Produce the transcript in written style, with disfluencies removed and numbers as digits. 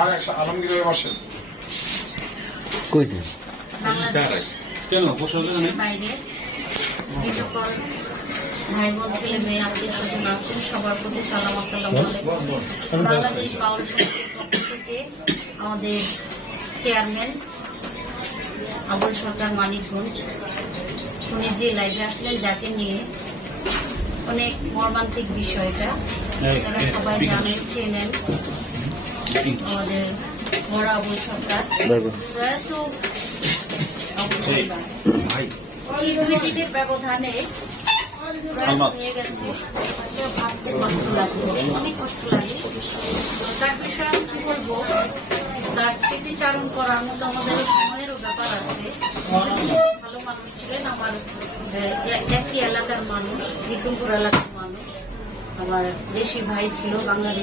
আর আলমগীরের বসেন বাইরে বিশ্বকর ভাই বোন ছেলে মেয়ে আত্মীয় স্বজন আছেন সবার প্রতি সালাম আসসালামু আলাইকুম। বাংলাদেশ বাউল সমিতির পক্ষ থেকে আমাদের চেয়ারম্যান আবুল সরকার মানিকগঞ্জ উনি যে লাইভে আসলেন যাকে নিয়ে অনেক মর্মান্তিক বিষয়টা আপনারা সবাই জানেন চেনেন আমাদের বড় আবুল সরকার প্রয়াত আবুল সরকার এই 2 দিনের ব্যবধানে নিয়ে গেছে ভাবতে কষ্ট লাগে অনেক কষ্ট লাগে তার বিষয়ে আমি কি বলবো তার স্মৃতিচারণ করার মতো আমাদের সময়েরও ব্যাপার আছে ভালো মানুষ ছিলেন আমার একই এলাকার মানুষ বিক্রমপুর এলাকার মানুষ আমার দেশি ভাই ছিল বাংলাদেশ